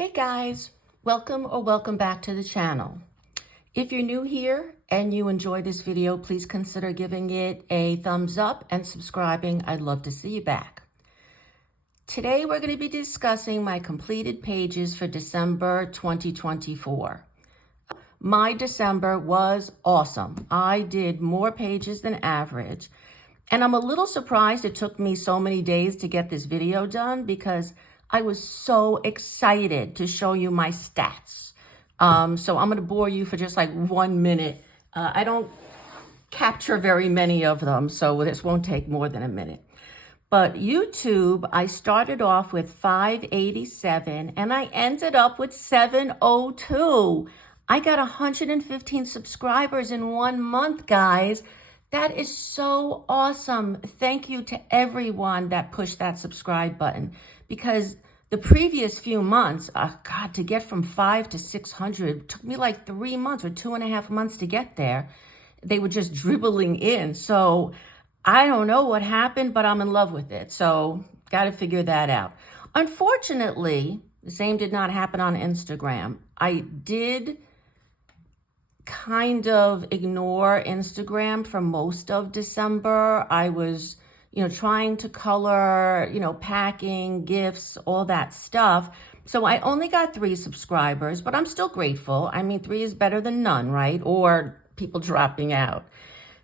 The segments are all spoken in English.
Hey guys, welcome back to the channel. If you're new here and you enjoy this video, please consider giving it a thumbs up and subscribing. I'd love to see you back. Today we're going to be discussing my completed pages for December 2024. My December was awesome. I did more pages than average, and I'm a little surprised it took me so many days to get this video done because I was so excited to show you my stats. So I'm going to bore you for just like 1 minute. I don't capture very many of them, so this won't take more than a minute. But YouTube, I started off with 587 and I ended up with 702. I got 115 subscribers in 1 month, guys. That is so awesome. Thank you to everyone that pushed that subscribe button, because the previous few months, God, to get from 5 to 600 took me like 3 months or 2.5 months to get there. They were just dribbling in. So I don't know what happened, but I'm in love with it. So got to figure that out. Unfortunately, the same did not happen on Instagram. I did kind of ignore Instagram for most of December. I was, trying to color, packing, gifts, all that stuff. So I only got 3 subscribers, but I'm still grateful. I mean, 3 is better than none, right? Or people dropping out.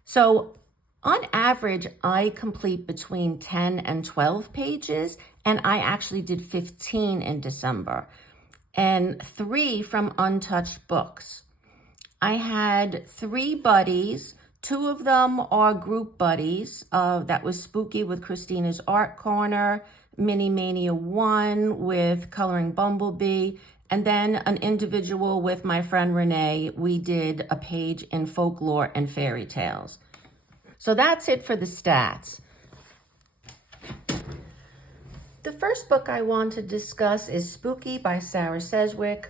So on average, I complete between 10 and 12 pages, and I actually did 15 in December, and 3 from untouched books. I had 3 buddies. 2 of them are group buddies. That was Spooky with Christina's Art Corner, Mini Mania 1 with Coloring Bumblebee, and then an individual with my friend Renee. We did a page in Folklore and Fairy Tales. So that's it for the stats. The first book I want to discuss is Spooky by Szewczyk.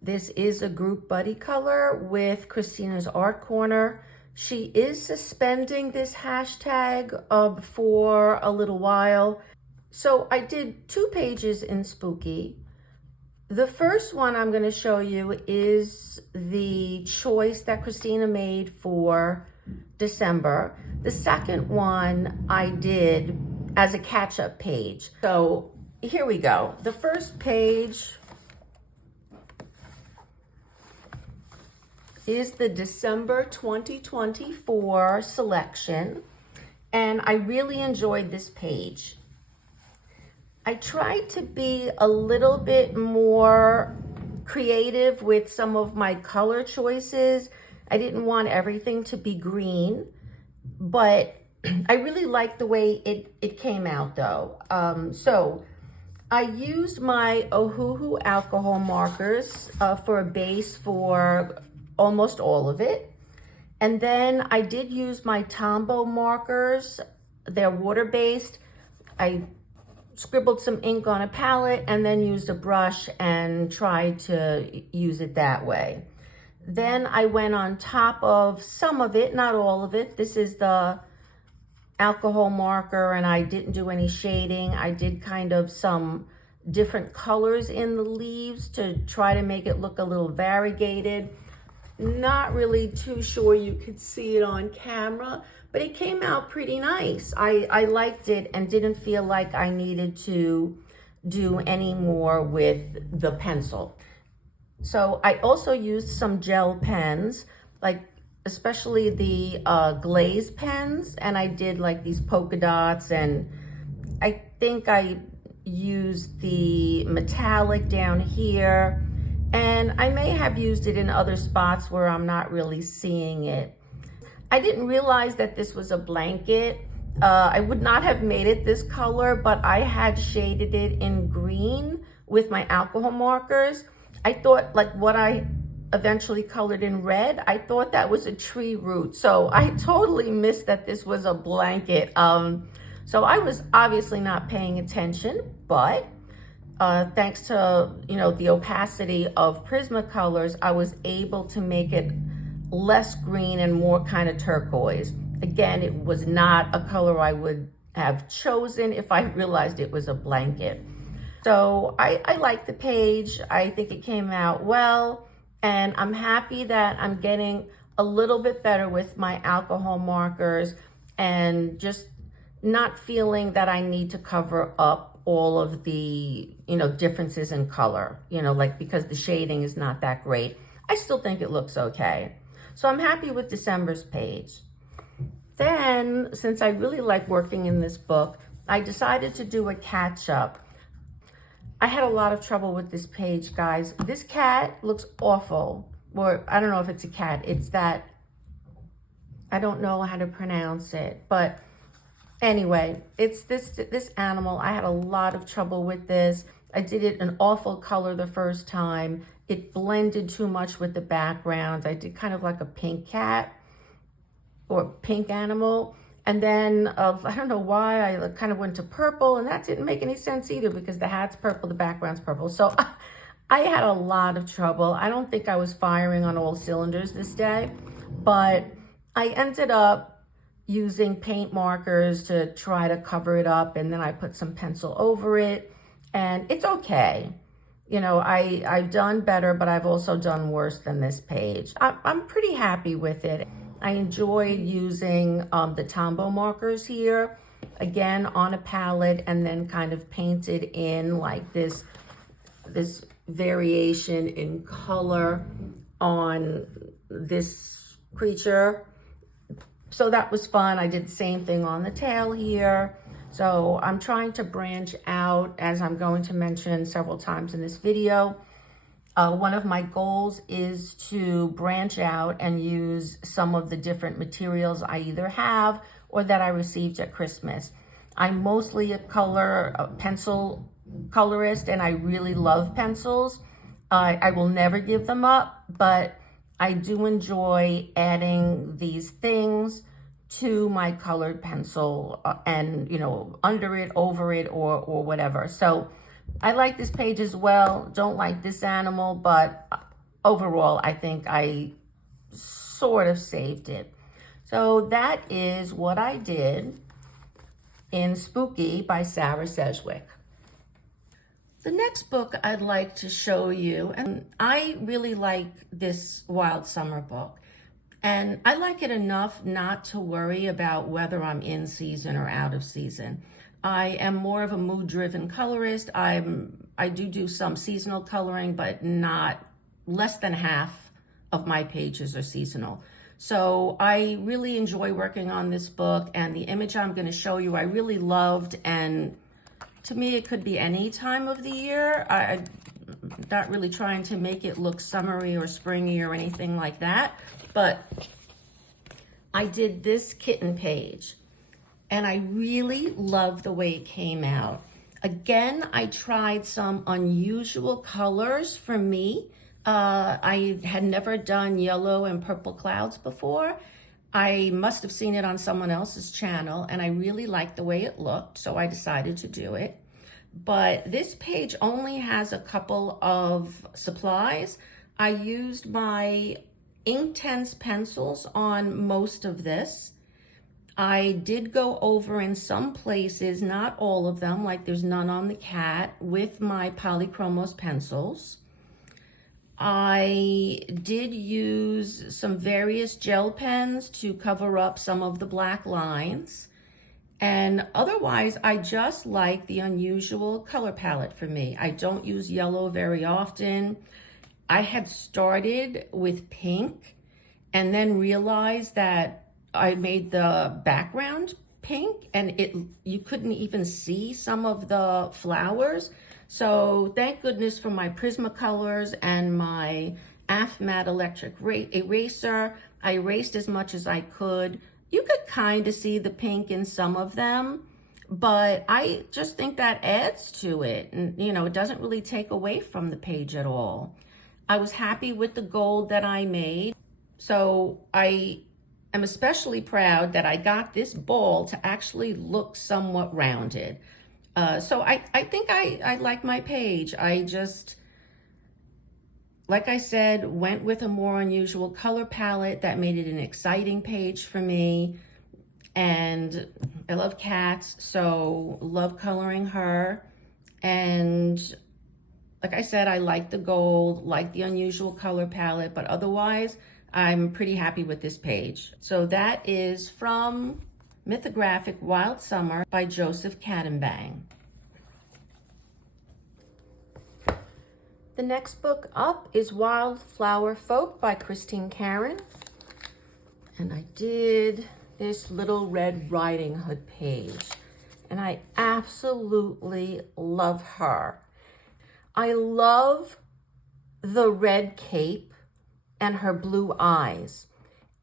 This is a group buddy color with Christina's Art Corner. She is suspending this hashtag for a little while. So I did 2 pages in Spooky. The first one I'm going to show you is the choice that Christina made for December. The second one I did as a catch-up page. So here we go. The first page is the December 2024 selection, and I really enjoyed this page. I tried to be a little bit more creative with some of my color choices. I didn't want everything to be green, but I really liked the way it came out though. So I used my Ohuhu alcohol markers for a base for almost all of it. And then I did use my Tombow markers. They're water-based. I scribbled some ink on a palette and then used a brush and tried to use it that way. Then I went on top of some of it, not all of it. This is the alcohol marker, and I didn't do any shading. I did kind of some different colors in the leaves to try to make it look a little variegated. Not really too sure you could see it on camera, but it came out pretty nice. I liked it and didn't feel like I needed to do any more with the pencil. So I also used some gel pens, like especially the glaze pens, and I did like these polka dots, and I think I used the metallic down here. And I may have used it in other spots where I'm not really seeing it. I didn't realize that this was a blanket. I would not have made it this color, but I had shaded it in green with my alcohol markers. I thought like what I eventually colored in red, I thought that was a tree root. So I totally missed that this was a blanket. So I was obviously not paying attention, but thanks to, the opacity of Prismacolors, I was able to make it less green and more kind of turquoise. Again, it was not a color I would have chosen if I realized it was a blanket. So I like the page. I think it came out well, and I'm happy that I'm getting a little bit better with my alcohol markers and just not feeling that I need to cover up all of the, differences in color, like because the shading is not that great. I still think it looks okay. So I'm happy with December's page. Then, since I really like working in this book, I decided to do a catch up. I had a lot of trouble with this page, guys. This cat looks awful. Or I don't know if it's a cat. It's that, I don't know how to pronounce it. But anyway, it's this animal. I had a lot of trouble with this. I did it an awful color the first time. It blended too much with the background. I did kind of like a pink cat or pink animal. And then I don't know why I kind of went to purple, and that didn't make any sense either because the hat's purple, the background's purple. So I had a lot of trouble. I don't think I was firing on all cylinders this day, but I ended up using paint markers to try to cover it up, and then I put some pencil over it, and it's okay. I've done better, but I've also done worse than this page. I'm pretty happy with it. I enjoyed using the Tombow markers here, again on a palette, and then kind of painted in like this variation in color on this creature. So that was fun. I did the same thing on the tail here. So I'm trying to branch out, as I'm going to mention several times in this video. One of my goals is to branch out and use some of the different materials I either have or that I received at Christmas. I'm mostly a pencil colorist, and I really love pencils. I will never give them up, but I do enjoy adding these things to my colored pencil and, under it, over it, or whatever. So I like this page as well. Don't like this animal, but overall, I think I sort of saved it. So that is what I did in Spooky by Sarah Szewczyk. The next book I'd like to show you, and I really like this Wild Summer book, and I like it enough not to worry about whether I'm in season or out of season. I am more of a mood-driven colorist. I do some seasonal coloring, but not less than half of my pages are seasonal. So I really enjoy working on this book, and the image I'm going to show you I really loved, and to me it could be any time of the year. I'm not really trying to make it look summery or springy or anything like that, but I did this kitten page. And I really love the way it came out. Again, I tried some unusual colors for me. I had never done yellow and purple clouds before. I must have seen it on someone else's channel, and I really liked the way it looked, so I decided to do it. But this page only has a couple of supplies. I used my Inktense pencils on most of this. I did go over in some places, not all of them, like there's none on the cat, with my Polychromos pencils. I did use some various gel pens to cover up some of the black lines. And otherwise, I just like the unusual color palette for me. I don't use yellow very often. I had started with pink and then realized that I made the background pink, and you couldn't even see some of the flowers. So thank goodness for my Prismacolors and my AFMAT electric eraser. I erased as much as I could. You could kind of see the pink in some of them, but I just think that adds to it. And, it doesn't really take away from the page at all. I was happy with the gold that I made. So I'm especially proud that I got this ball to actually look somewhat rounded. So I think I like my page. I just, like I said, went with a more unusual color palette that made it an exciting page for me. And I love cats, so love coloring her. And like I said, I like the gold, like the unusual color palette, but otherwise I'm pretty happy with this page. So that is from Mythographic Wild Summer by Joseph Cadenbang. The next book up is Wildflower Folk by Christine Karen. And I did this Little Red Riding Hood page. And I absolutely love her. I love the red cape and her blue eyes.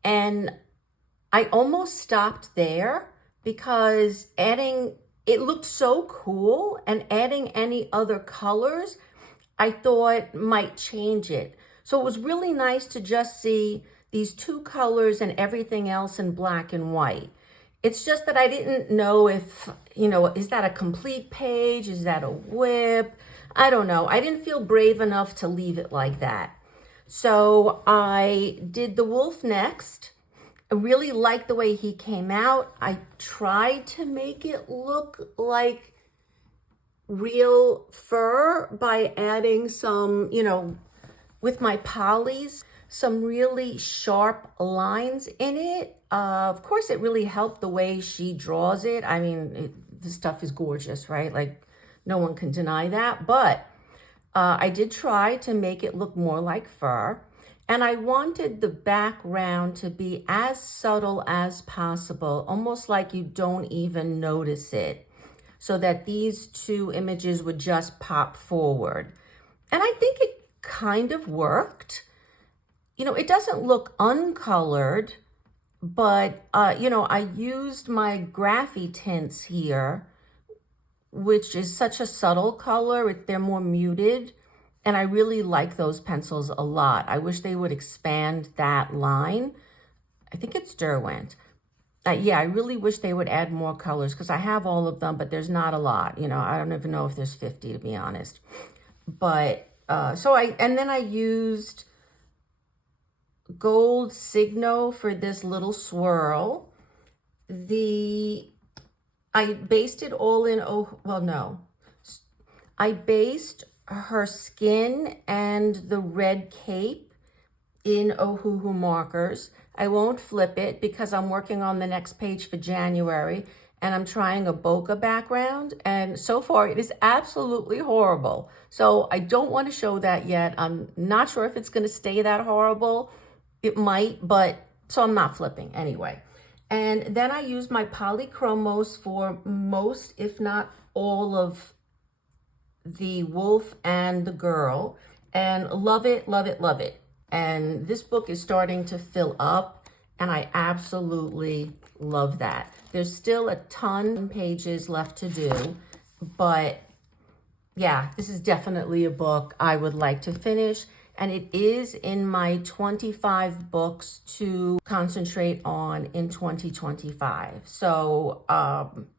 And I almost stopped there because it looked so cool, and adding any other colors I thought might change it. So it was really nice to just see these two colors and everything else in black and white. It's just that I didn't know if, is that a complete page? Is that a whip? I don't know. I didn't feel brave enough to leave it like that. So I did the wolf next. I really liked the way he came out. I tried to make it look like real fur by adding some, with my polys, some really sharp lines in it. Of course, it really helped the way she draws it. I mean, the stuff is gorgeous, right? Like, no one can deny that. But I did try to make it look more like fur. And I wanted the background to be as subtle as possible, almost like you don't even notice it, so that these two images would just pop forward. And I think it kind of worked. It doesn't look uncolored, but, I used my Graphy tints here, which is such a subtle color. They're more muted, and I really like those pencils a lot. I wish they would expand that line. I think it's Derwent. Yeah, I really wish they would add more colors because I have all of them, but there's not a lot. I don't even know if there's 50, to be honest. But and then I used gold Signo for this little swirl. I based it all in, I based her skin and the red cape in Ohuhu markers. I won't flip it because I'm working on the next page for January, and I'm trying a bokeh background, and so far it is absolutely horrible. So I don't want to show that yet. I'm not sure if it's going to stay that horrible. It might, but so I'm not flipping anyway. And then I used my polychromos for most, if not all, of the wolf and the girl, and love it, love it, love it. And this book is starting to fill up, and I absolutely love that. There's still a ton of pages left to do, but yeah, this is definitely a book I would like to finish, and it is in my 25 books to concentrate on in 2025. So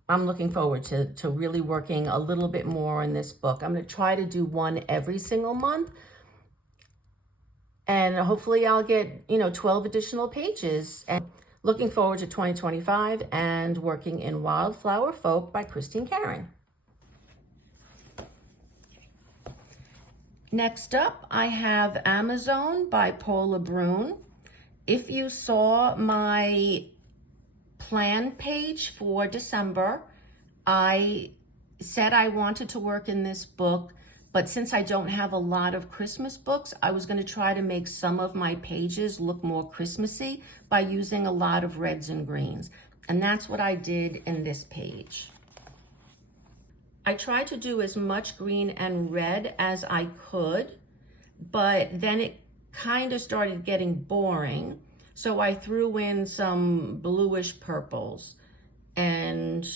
I'm looking forward to really working a little bit more on this book. I'm going to try to do one every single month, and hopefully I'll get, 12 additional pages. And looking forward to 2025 and working in Wildflower Folk by Christine Karen. Next up, I have Amazon by Paule Brun. If you saw my plan page for December, I said I wanted to work in this book, but since I don't have a lot of Christmas books, I was going to try to make some of my pages look more Christmassy by using a lot of reds and greens. And that's what I did in this page. I tried to do as much green and red as I could, but then it kind of started getting boring. So I threw in some bluish purples. And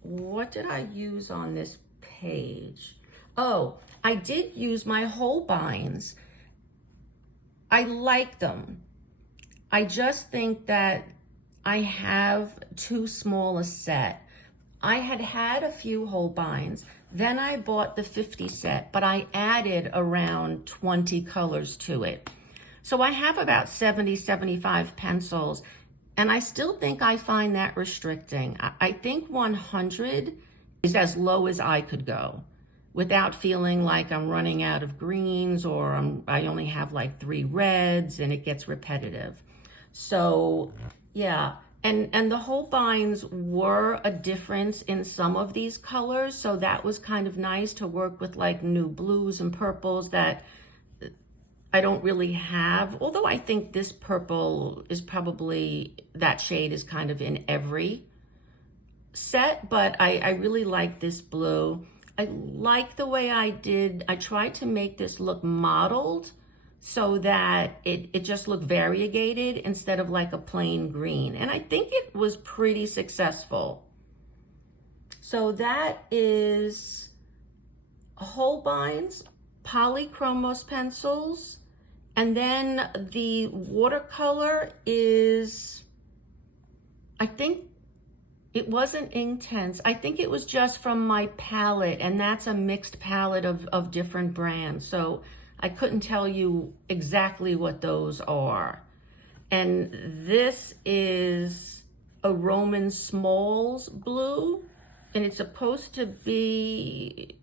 what did I use on this page? Oh, I did use my Holbeins. I like them. I just think that I have too small a set. I had a few Holbeins, then I bought the 50 set, but I added around 20 colors to it. So I have about 70, 75 pencils, and I still think I find that restricting. I think 100 is as low as I could go. without feeling like I'm running out of greens or I only have like 3 reds and it gets repetitive. So yeah, and the Holbeins were a difference in some of these colors, so that was kind of nice to work with like new blues and purples that I don't really have, although I think this purple is probably, that shade is kind of in every set, but I really like this blue. I like the way I tried to make this look mottled so that it just looked variegated instead of like a plain green. And I think it was pretty successful. So that is Holbein's Polychromos pencils. And then the watercolor is, I think it wasn't Inktense. I think it was just from my palette, and that's a mixed palette of different brands. So I couldn't tell you exactly what those are. And this is a Roman Smalls blue, and it's supposed to be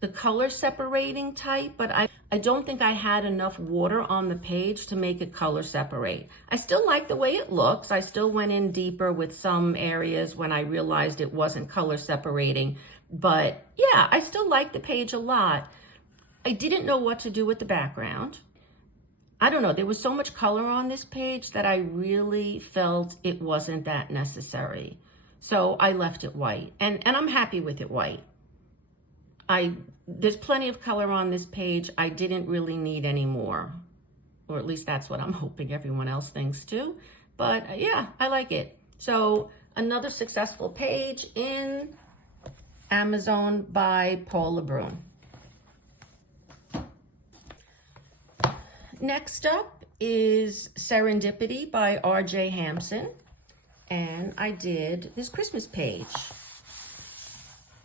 the color separating type, but I don't think I had enough water on the page to make it color separate. I still like the way it looks. I still went in deeper with some areas when I realized it wasn't color separating. But yeah, I still like the page a lot. I didn't know what to do with the background. I don't know, there was so much color on this page that I really felt it wasn't that necessary. So I left it white, and I'm happy with it white. There's plenty of color on this page. I didn't really need any more, or at least that's what I'm hoping everyone else thinks too. But yeah, I like it. So another successful page in Amazon by Paule Brun. Next up is Serendipity by RJ Hampson. And I did this Christmas page.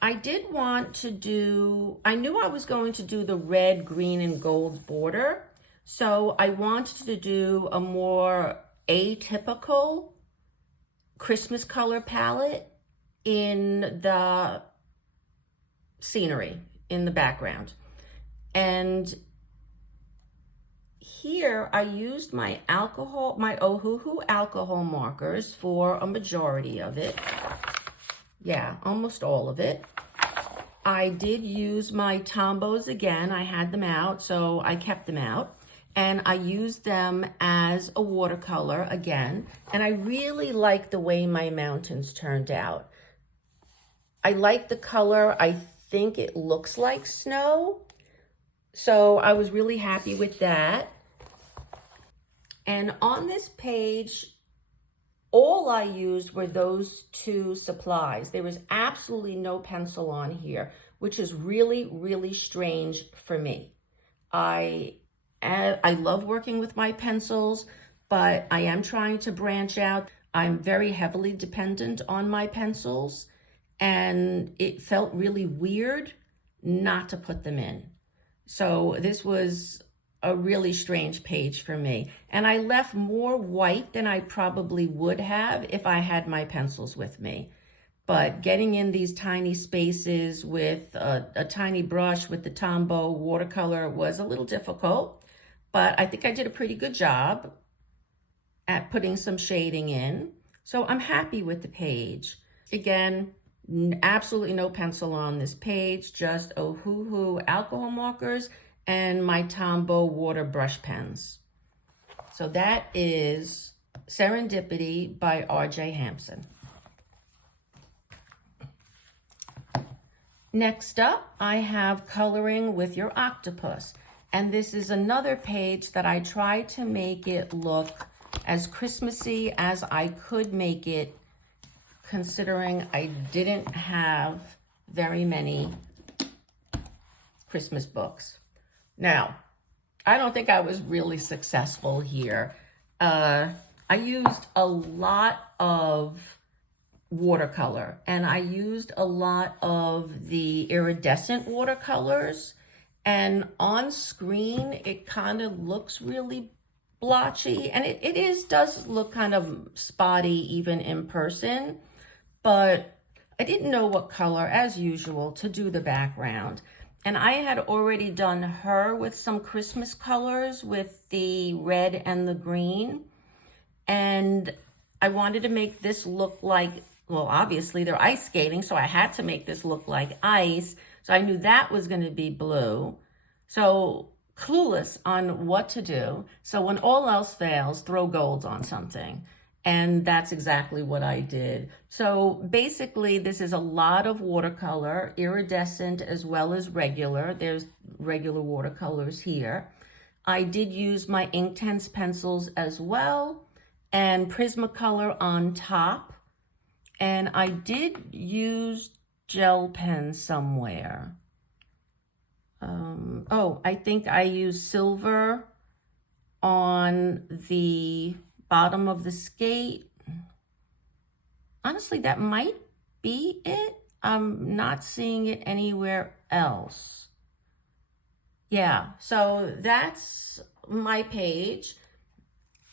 I did want to do, I knew I was going to do the red, green, and gold border. So I wanted to do a more atypical Christmas color palette in the scenery, in the background. And here I used my Ohuhu alcohol markers for a majority of it. Yeah, almost all of it. I did use my Tombos again. I had them out, so I kept them out. And I used them as a watercolor again. And I really like the way my mountains turned out. I like the color. I think it looks like snow. So I was really happy with that. And on this page, all I used were those 2 supplies. There was absolutely no pencil on here, which is really, really strange for me. I love working with my pencils, but I am trying to branch out. I'm very heavily dependent on my pencils, and it felt really weird not to put them in. So this was a really strange page for me. And I left more white than I probably would have if I had my pencils with me. But getting in these tiny spaces with a tiny brush with the Tombow watercolor was a little difficult, but I think I did a pretty good job at putting some shading in. So I'm happy with the page. Again, absolutely no pencil on this page, just Ohuhu alcohol markers and my Tombow water brush pens. So that is Serendipity by RJ Hampson. Next up, I have Coloring with Your Octopus. And this is another page that I tried to make it look as Christmassy as I could make it, considering I didn't have very many Christmas books. Now, I don't think I was really successful here. I used a lot of watercolor, and I used a lot of the iridescent watercolors, and on screen it kind of looks really blotchy, and it does look kind of spotty even in person, but I didn't know what color, as usual, to do the background. And I had already done her with some Christmas colors with the red and the green. And I wanted to make this look like, well, obviously they're ice skating, so I had to make this look like ice. So I knew that was going to be blue. So clueless on what to do. So when all else fails, throw gold on something. And that's exactly what I did. So basically, this is a lot of watercolor, iridescent as well as regular. There's regular watercolors here. I did use my Inktense pencils as well, and Prismacolor on top. And I did use gel pens somewhere. Oh, I think I used silver on the bottom of the skate. Honestly, that might be it. I'm not seeing it anywhere else. Yeah, so that's my page.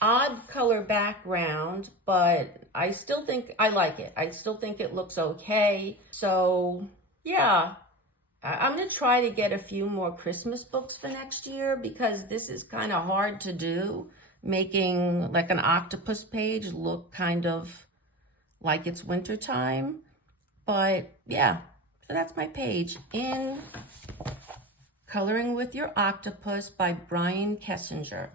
Odd color background, but I still think I like it. I still think it looks okay. So yeah, I'm gonna try to get a few more Christmas books for next year, because this is kind of hard to do, making like an octopus page look kind of like it's wintertime. But yeah, so that's my page in Coloring with Your Octopus by Brian Kessinger.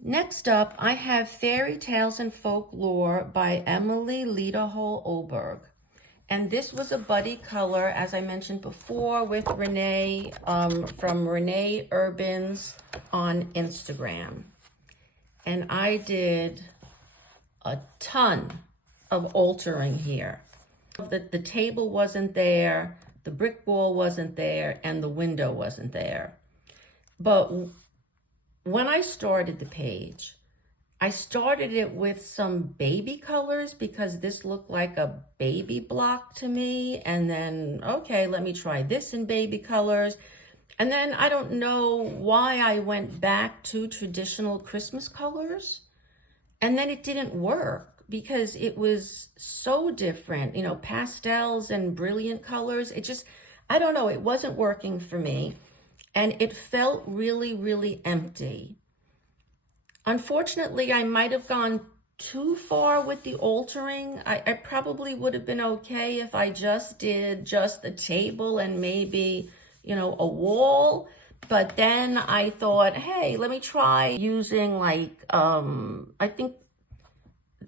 Next up, I have Fairy Tales and Folklore by Emily Lederhol Oberg. And this was a buddy color, as I mentioned before, with Renee, from Renee Urbans on Instagram. And I did a ton of altering here. The table wasn't there, the brick wall wasn't there, and the window wasn't there. But when I started the page, I started it with some baby colors because this looked like a baby block to me. And then, okay, let me try this in baby colors. And then I don't know why I went back to traditional Christmas colors. And then it didn't work because it was so different, you know, pastels and brilliant colors. It just, I don't know, it wasn't working for me. And it felt really, really empty. Unfortunately, I might have gone too far with the altering. I probably would have been okay if I just did just the table and maybe, you know, a wall. But then I thought, hey, let me try using like, I think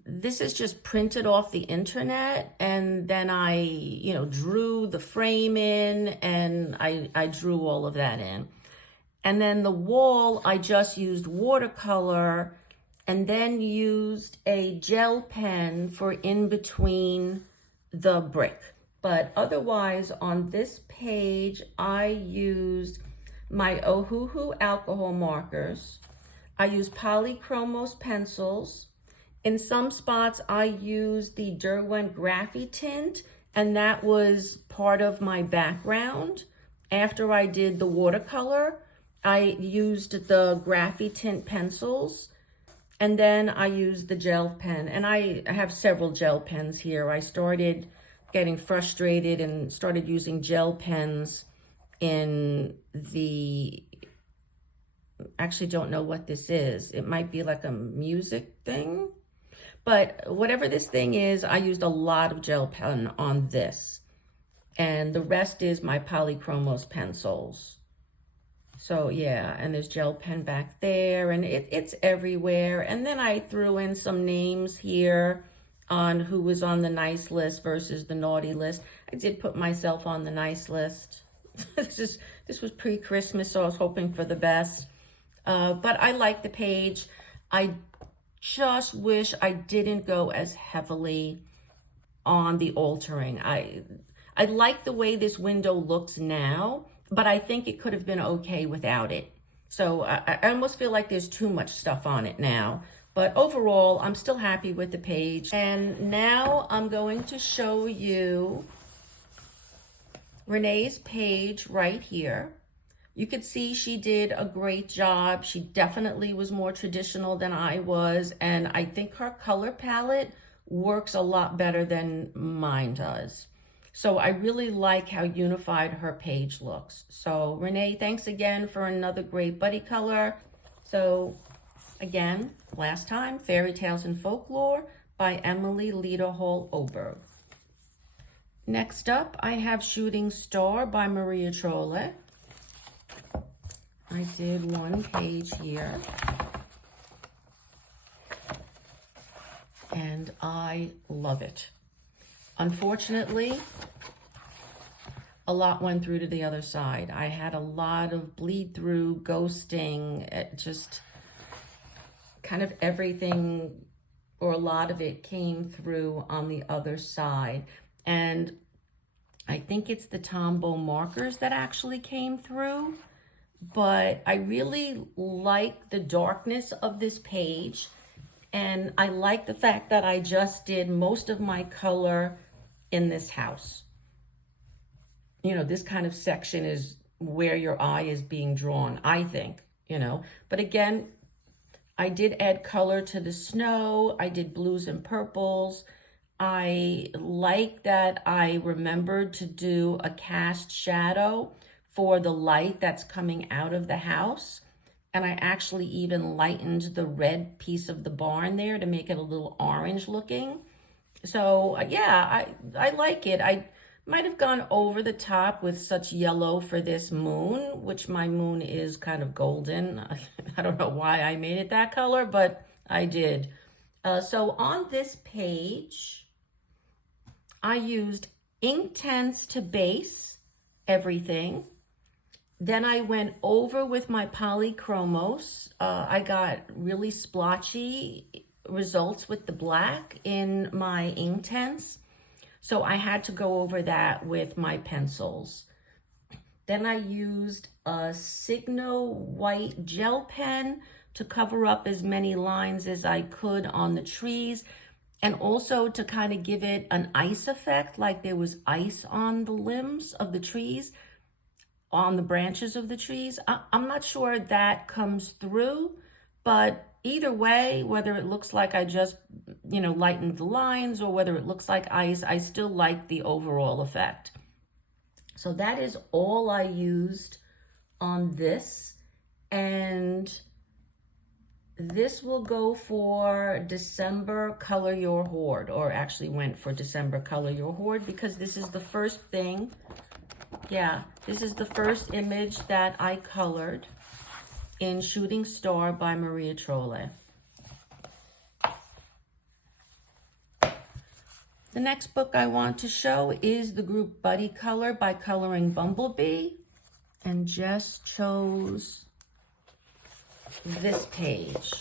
this is just printed off the internet. And then I, you know, drew the frame in, and I drew all of that in. And then the wall, I just used watercolor and then used a gel pen for in between the brick. But otherwise, on this page, I used my Ohuhu alcohol markers. I used polychromos pencils. In some spots, I used the Derwent Graphy tint, and that was part of my background. After I did the watercolor, I used the Graphy tint pencils, and then I used the gel pen. And I have several gel pens here. I started getting frustrated and started using gel pens in the, actually don't know what this is. It might be like a music thing. But whatever this thing is, I used a lot of gel pen on this. And the rest is my polychromos pencils. So yeah, and there's gel pen back there, and it's everywhere. And then I threw in some names here on who was on the nice list versus the naughty list. I did put myself on the nice list. This was pre-Christmas, so I was hoping for the best. But I like the page. I just wish I didn't go as heavily on the altering. I like the way this window looks now, but I think it could have been okay without it. So I almost feel like there's too much stuff on it now. But overall, I'm still happy with the page. And now I'm going to show you Renee's page right here. You could see she did a great job. She definitely was more traditional than I was. And I think her color palette works a lot better than mine does. So I really like how unified her page looks. So Renee, thanks again for another great buddy color. So again, last time, Fairy Tales and Folklore by Emily Lederhall Oberg. Next up, I have Shooting Star by Maria Trolle. I did one page here. And I love it. Unfortunately, a lot went through to the other side. I had a lot of bleed through, ghosting, just kind of everything, or a lot of it came through on the other side. And I think it's the Tombow markers that actually came through, but I really like the darkness of this page. And I like the fact that I just did most of my color in this house. You know, this kind of section is where your eye is being drawn, I think, you know. But again, I did add color to the snow. I did blues and purples. I like that I remembered to do a cast shadow for the light that's coming out of the house. And I actually even lightened the red piece of the barn there to make it a little orange looking. So yeah, I like it. I might have gone over the top with such yellow for this moon, which my moon is kind of golden. I don't know why I made it that color, but I did. So on this page, I used Inktense to base everything. Then I went over with my polychromos. I got really splotchy results with the black in my Inktense. So I had to go over that with my pencils. Then I used a Signo white gel pen to cover up as many lines as I could on the trees, and also to kind of give it an ice effect, like there was ice on the limbs of the trees, on the branches of the trees. I'm not sure that comes through, but either way, whether it looks like I just, you know, lightened the lines or whether it looks like ice, I still like the overall effect. So that is all I used on this. And this will go for December Color Your Hoard, or actually went for December Color Your Hoard, because this is the first thing. Yeah, this is the first image that I colored in Shooting Star by Maria Trolle. The next book I want to show is the group Buddy Color by Coloring Bumblebee, and Jess chose this page.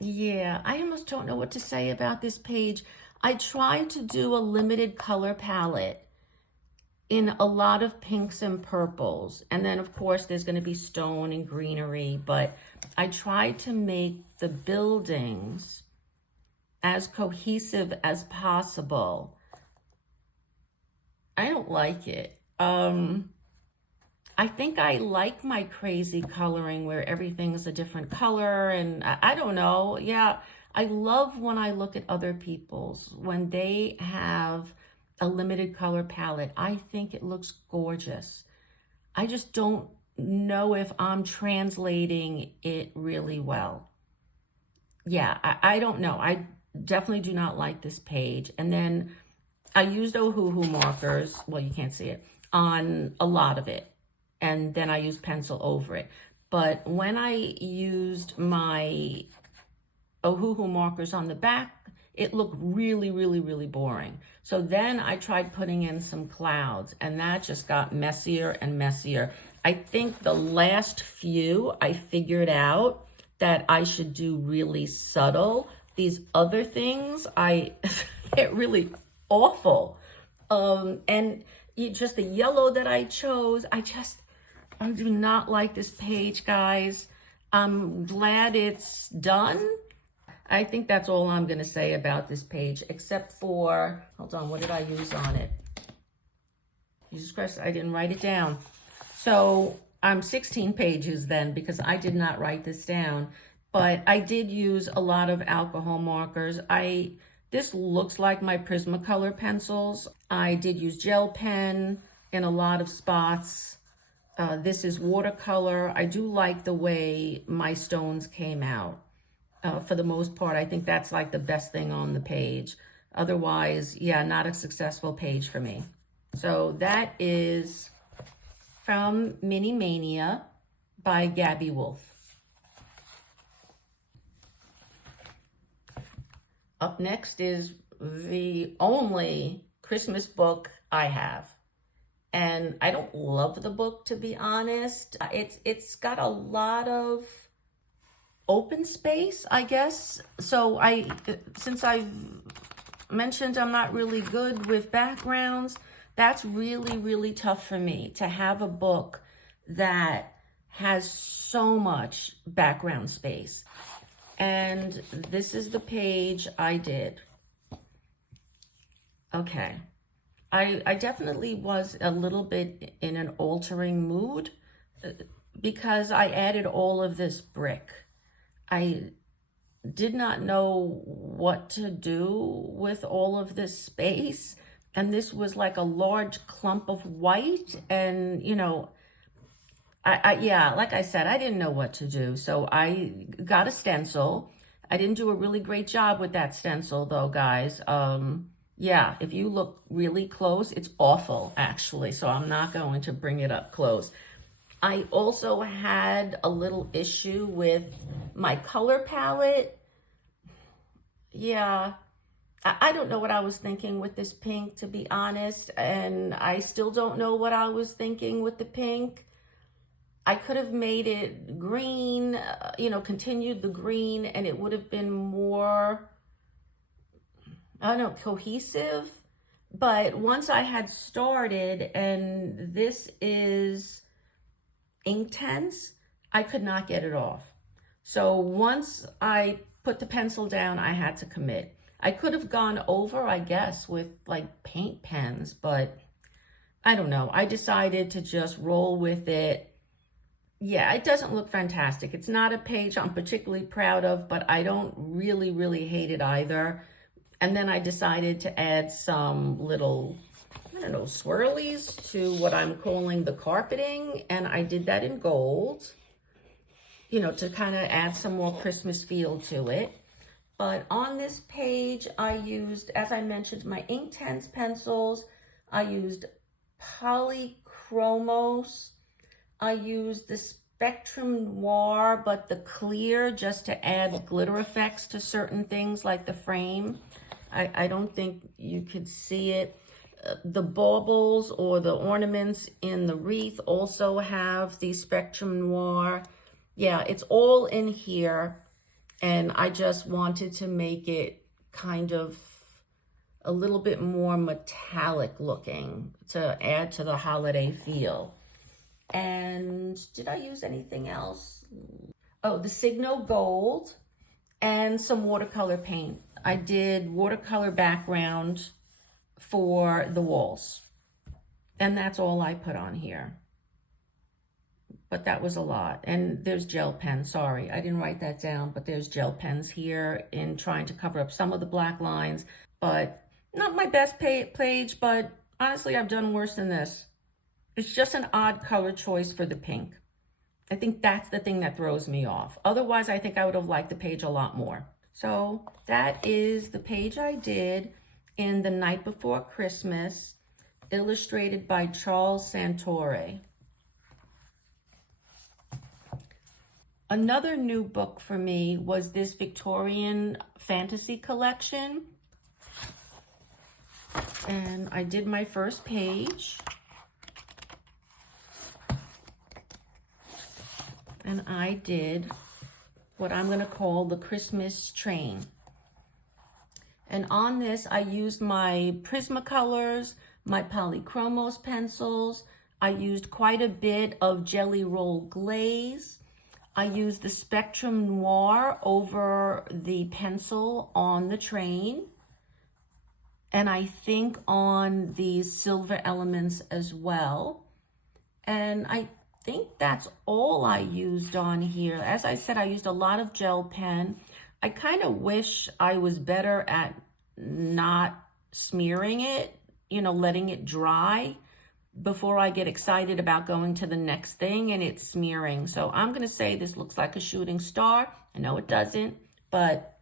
Yeah, I almost don't know what to say about this page. I tried to do a limited color palette in a lot of pinks and purples. And then of course there's going to be stone and greenery, but I tried to make the buildings as cohesive as possible. I don't like it. I think I like my crazy coloring where everything's a different color, and I don't know. Yeah, I love when I look at other people's, when they have a limited color palette. I think it looks gorgeous. I just don't know if I'm translating it really well. Yeah, I don't know. I definitely do not like this page. And then I used Ohuhu markers, well, you can't see it, on a lot of it. And then I used pencil over it. But when I used my Ohuhu markers on the back, it looked really, really, really boring. So then I tried putting in some clouds, and that just got messier and messier. I think the last few I figured out that I should do really subtle. These other things, they're really awful. And just the yellow that I chose, I do not like this page, guys. I'm glad it's done. I think that's all I'm going to say about this page, except for, hold on, what did I use on it? Jesus Christ, I didn't write it down. So I'm 16 pages then because I did not write this down, but I did use a lot of alcohol markers. This looks like my Prismacolor pencils. I did use gel pen in a lot of spots. This is watercolor. I do like the way my stones came out. For the most part, I think that's like the best thing on the page. Otherwise, yeah, not a successful page for me. So that is from Mania by Gabi Wolf. Up next is the only Christmas book I have. And I don't love the book, to be honest. It's got a lot of open space, I guess. So since I've mentioned I'm not really good with backgrounds, that's really, really tough for me to have a book that has so much background space. And this is the page I did. Okay. I definitely was a little bit in an altering mood because I added all of this brick. I did not know what to do with all of this space. And this was like a large clump of white. And, you know, yeah, like I said, I didn't know what to do. So I got a stencil. I didn't do a really great job with that stencil though, guys. Yeah, if you look really close, it's awful actually. So I'm not going to bring it up close. I also had a little issue with my color palette. Yeah, I don't know what I was thinking with this pink, to be honest. And I still don't know what I was thinking with the pink. I could have made it green, you know, continued the green, and it would have been more, I don't know, cohesive. But once I had started, and this is Inktense, I could not get it off. So once I put the pencil down, I had to commit. I could have gone over, I guess, with like paint pens, but I don't know. I decided to just roll with it. Yeah, it doesn't look fantastic. It's not a page I'm particularly proud of, but I don't really, really hate it either. And then I decided to add some little, I don't know, swirlies to what I'm calling the carpeting. And I did that in gold, you know, to kind of add some more Christmas feel to it. But on this page, I used, as I mentioned, my Inktense pencils. I used Polychromos. I used the Spectrum Noir, but the clear, just to add glitter effects to certain things like the frame. I don't think you could see it. The baubles or the ornaments in the wreath also have the Spectrum Noir. Yeah, it's all in here. And I just wanted to make it kind of a little bit more metallic looking to add to the holiday feel. And did I use anything else? Oh, the Signo Gold and some watercolor paint. I did watercolor background for the walls. And that's all I put on here. But that was a lot. And there's gel pens. Sorry, I didn't write that down, but there's gel pens here in trying to cover up some of the black lines. But not my best page, but honestly, I've done worse than this. It's just an odd color choice for the pink. I think that's the thing that throws me off. Otherwise, I think I would have liked the page a lot more. So that is the page I did in The Night Before Christmas, illustrated by Charles Santore. Another new book for me was this Victorian fantasy collection. And I did my first page. And I did what I'm going to call the Christmas train. And on this, I used my Prismacolors, my Polychromos pencils. I used quite a bit of Jelly Roll glaze. I used the Spectrum Noir over the pencil on the train. And I think on these silver elements as well. And I think that's all I used on here. As I said, I used a lot of gel pen. I kind of wish I was better at not smearing it, letting it dry before I get excited about going to the next thing and it's smearing. So I'm going to say this looks like a shooting star. I know it doesn't, but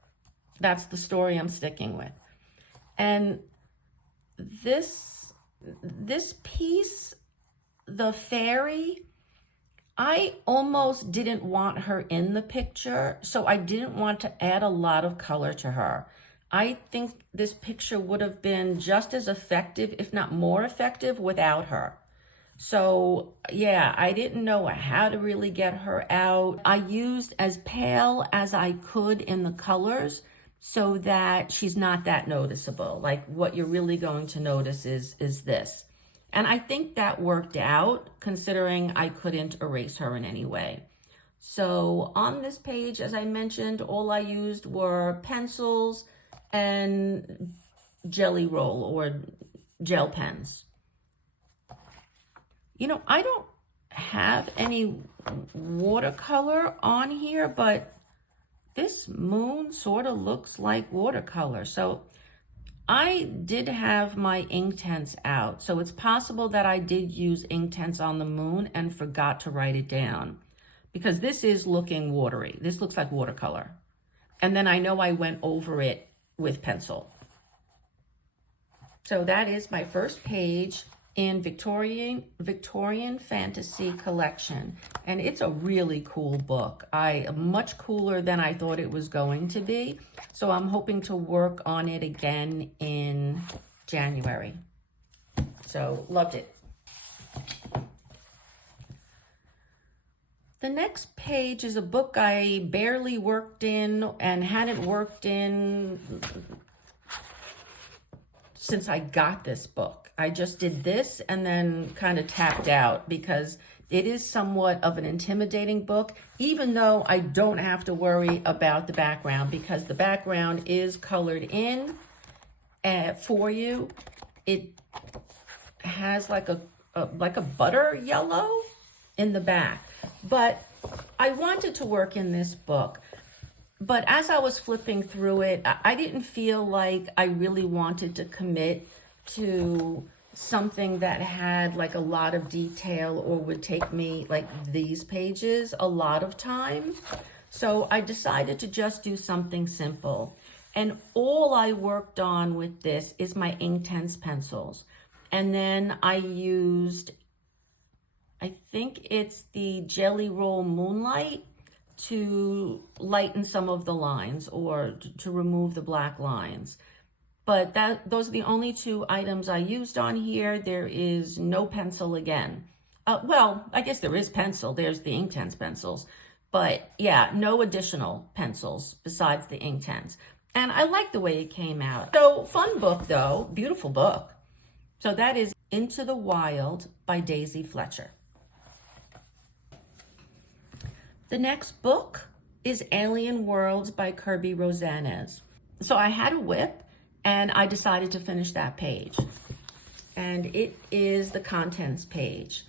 that's the story I'm sticking with. And this piece, the fairy, I almost didn't want her in the picture, so I didn't want to add a lot of color to her. I think this picture would have been just as effective, if not more effective, without her. So yeah, I didn't know how to really get her out. I used as pale as I could in the colors so that she's not that noticeable. Like what you're really going to notice is this. And I think that worked out considering I couldn't erase her in any way. So on this page, as I mentioned, all I used were pencils and jelly roll or gel pens. I don't have any watercolor on here, but this moon sort of looks like watercolor. So I did have my Inktense out. So it's possible that I did use Inktense on the moon and forgot to write it down because this is looking watery. This looks like watercolor. And then I know I went over it with pencil. So that is my first page in Victorian Fantasy Collection. And it's a really cool book. Much cooler than I thought it was going to be. So I'm hoping to work on it again in January. So loved it. The next page is a book I barely worked in and hadn't worked in since I got this book. I just did this and then kind of tapped out because it is somewhat of an intimidating book, even though I don't have to worry about the background because the background is colored in for you. It has like a butter yellow in the back. But I wanted to work in this book. But as I was flipping through it, I didn't feel like I really wanted to commit to something that had like a lot of detail or would take me, like these pages, a lot of time. So I decided to just do something simple. And all I worked on with this is my Inktense pencils. And then I used, I think it's the Jelly Roll Moonlight to lighten some of the lines or to remove the black lines. But those are the only two items I used on here. There is no pencil again. Well, I guess there is pencil. There's the Inktense pencils. But yeah, no additional pencils besides the Inktense. And I like the way it came out. So fun book though, beautiful book. So that is Into the Wild by Daisy Fletcher. The next book is Alien Worlds by Kerby Rosanes. So I had a whip and I decided to finish that page. And it is the contents page.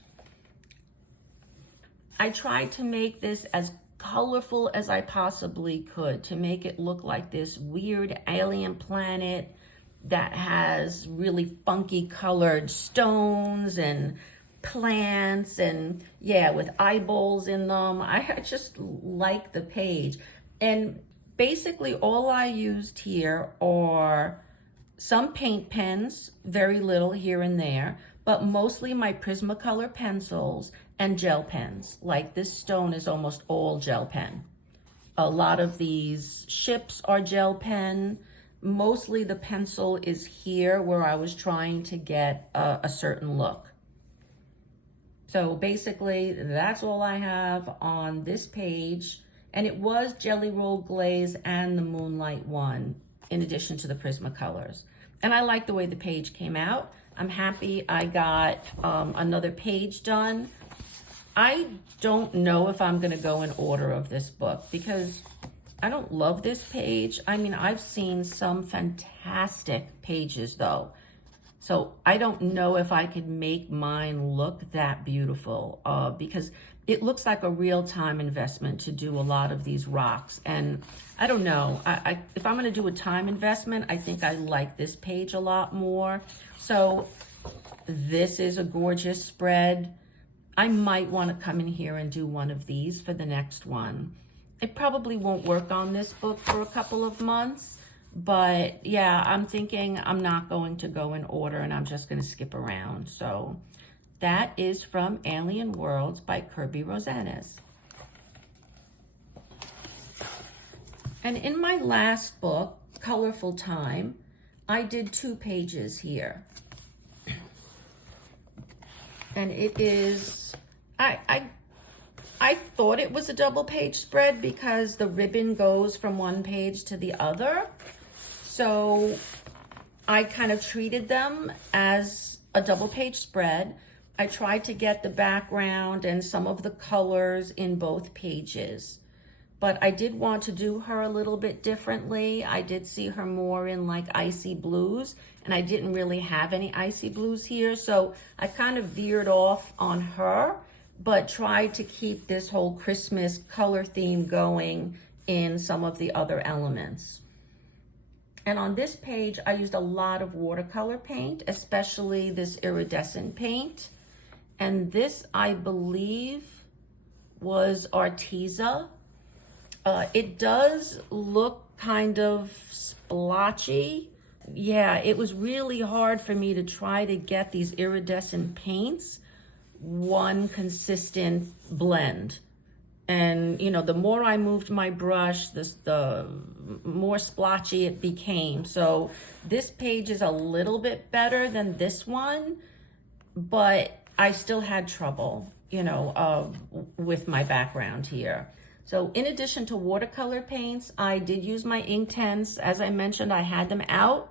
I tried to make this as colorful as I possibly could to make it look like this weird alien planet that has really funky colored stones and plants and yeah, with eyeballs in them. I just like the page. And basically all I used here are some paint pens, very little here and there, but mostly my Prismacolor pencils and gel pens. Like this stone is almost all gel pen. A lot of these ships are gel pen. Mostly the pencil is here where I was trying to get a certain look. So basically, that's all I have on this page. And it was Jelly Roll Glaze and the Moonlight one, in addition to the Prismacolors. And I like the way the page came out. I'm happy I got another page done. I don't know if I'm gonna go in order of this book because I don't love this page. I mean, I've seen some fantastic pages though. So I don't know if I could make mine look that beautiful because it looks like a real time investment to do a lot of these rocks. And I don't know, if I'm gonna do a time investment, I think I like this page a lot more. So this is a gorgeous spread. I might wanna come in here and do one of these for the next one. It probably won't work on this book for a couple of months, but yeah, I'm thinking I'm not going to go in order and I'm just gonna skip around. So that is from Alien Worlds by Kerby Rosanes. And in my last book, Colorful Time, I did 2 pages here. And it is, I thought it was a double page spread because the ribbon goes from one page to the other. So I kind of treated them as a double page spread. I tried to get the background and some of the colors in both pages, but I did want to do her a little bit differently. I did see her more in like icy blues, and I didn't really have any icy blues here. So I kind of veered off on her, but tried to keep this whole Christmas color theme going in some of the other elements. And on this page, I used a lot of watercolor paint, especially this iridescent paint. And this, I believe, was Arteza. It does look kind of splotchy. Yeah, it was really hard for me to try to get these iridescent paints one consistent blend. And, you know, the more I moved my brush, the more splotchy it became. So this page is a little bit better than this one, but I still had trouble, you know, with my background here. So in addition to watercolor paints, I did use my Inktense. As I mentioned, I had them out.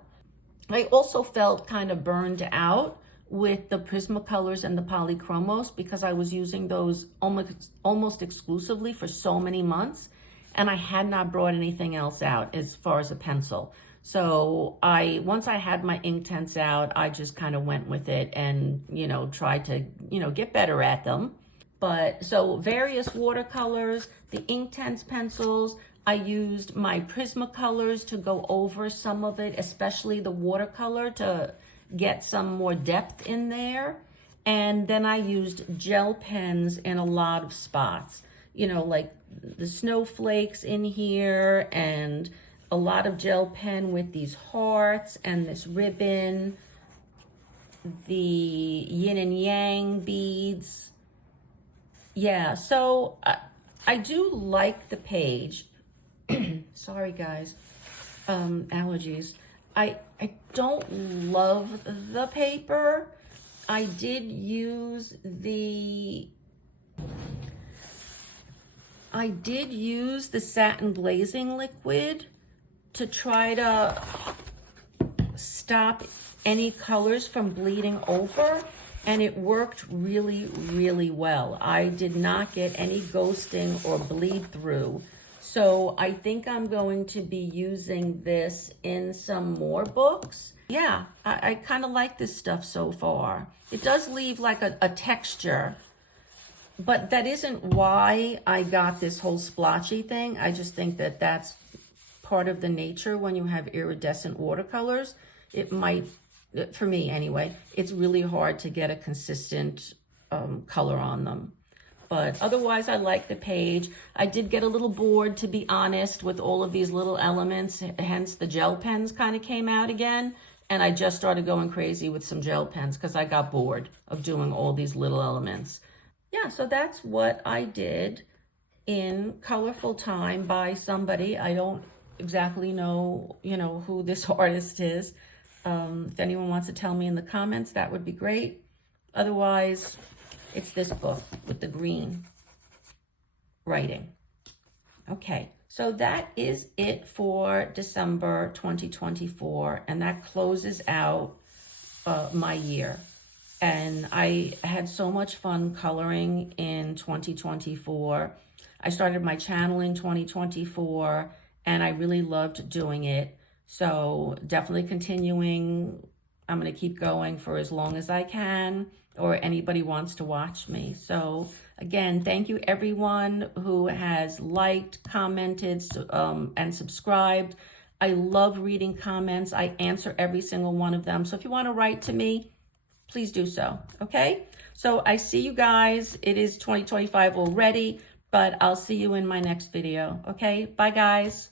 I also felt kind of burned out with the Prismacolors and the Polychromos because I was using those almost exclusively for so many months, and I had not brought anything else out as far as a pencil. So once I had my Inktense out, I just kind of went with it and, you know, tried to, you know, get better at them. But so various watercolors, the Inktense pencils, I used my Prismacolors to go over some of it, especially the watercolor, to get some more depth in there. And then I used gel pens in a lot of spots, you know, like the snowflakes in here, and a lot of gel pen with these hearts and this ribbon, the yin and yang beads. Yeah, so I do like the page. Sorry guys, allergies. I don't love the paper. I did use the satin glazing liquid to try to stop any colors from bleeding over, and it worked really, really well. I did not get any ghosting or bleed through. So I think I'm going to be using this in some more books. Yeah, I kind of like this stuff so far. It does leave like a texture, but that isn't why I got this whole splotchy thing. I just think that that's part of the nature when you have iridescent watercolors. It might, for me anyway, it's really hard to get a consistent color on them. But otherwise, I like the page. I did get a little bored, to be honest, with all of these little elements. Hence, the gel pens kind of came out again. And I just started going crazy with some gel pens because I got bored of doing all these little elements. Yeah, so that's what I did in Colorful Time by somebody. I don't exactly know, you know, who this artist is. If anyone wants to tell me in the comments, that would be great. Otherwise, it's this book with the green writing. Okay, so that is it for December 2024, and that closes out my year. And I had so much fun coloring in 2024. I started my channel in 2024, and I really loved doing it. So definitely continuing I'm going to keep going for as long as I can, or anybody wants to watch me. So again, thank you everyone who has liked, commented, and subscribed. I love reading comments. I answer every single one of them. So if you want to write to me, please do so. Okay? So I see you guys. It is 2025 already, but I'll see you in my next video. Okay? Bye, guys.